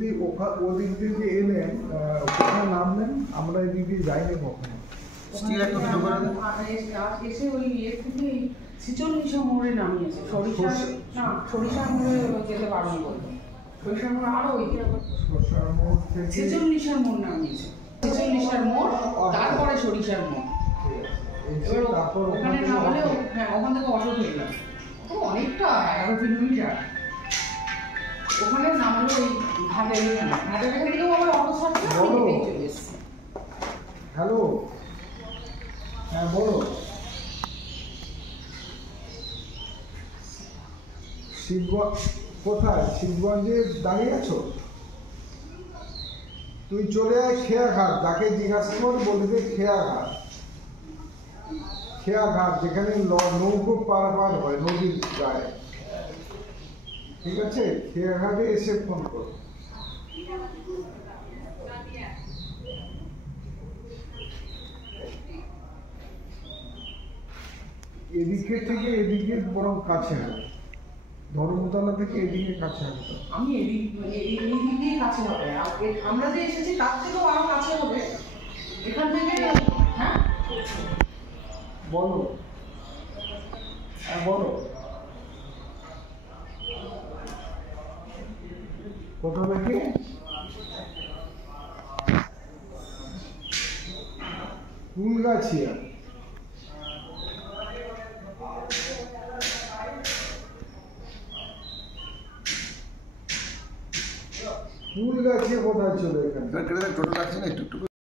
যদি ওদিক দিয়ে এলেন ওখানে নামলেন, আমরা এদিক দিয়ে যাইনি কখনো। এসে ওই ইয়ে থেকে ছিচল্লিশা মোড়ে নামিয়েছে, সরিষার মোড়ে যেতে বারণ করলো। সরিষার মোড় আরো ওই ছেচল্লিশার মোড় নামিয়েছে, ছেচল্লিশার মোড়, তারপরে সরিষার মোড়। ওখানে নামলে হ্যাঁ ওখান থেকে অটো ধরলাম, অনেকটা 11 কিলোমিটার। ওখানে নামলে ওই ঘাটের এখান থেকেও আবার অটো ছাড়ছে, চলে এসছে। হ্যালো, হ্যাঁ বলো। কোথায়? শিবগঞ্জে দাঁড়িয়ে আছো? তুই চলে আয় খেয়াঘাট, যাকে জিজ্ঞাসা কর বলবে খেয়াঘাট। খেয়াঘাট যেখানে নৌকো পারাপার হয় নদীর গায়ে, ঠিক আছে? খেয়াঘাটে এসে ফোন করো। এদিকে থেকে এদিকে বরং কাছে হবে, ধর্মতলা থেকে এদিকে কাছে হবে। আমি এদিক দিয়ে কাছে হবে, আমরা যে এসেছি তার থেকেও আরো কাছে হবে এখান থেকে। হ্যাঁ বলো, হ্যাঁ বলো। কোথা থেকে? ফুলগাছিয়া। ফুলগাছিয়া কোথায় ছিল? এখানে টোটো লাগছে না একটু।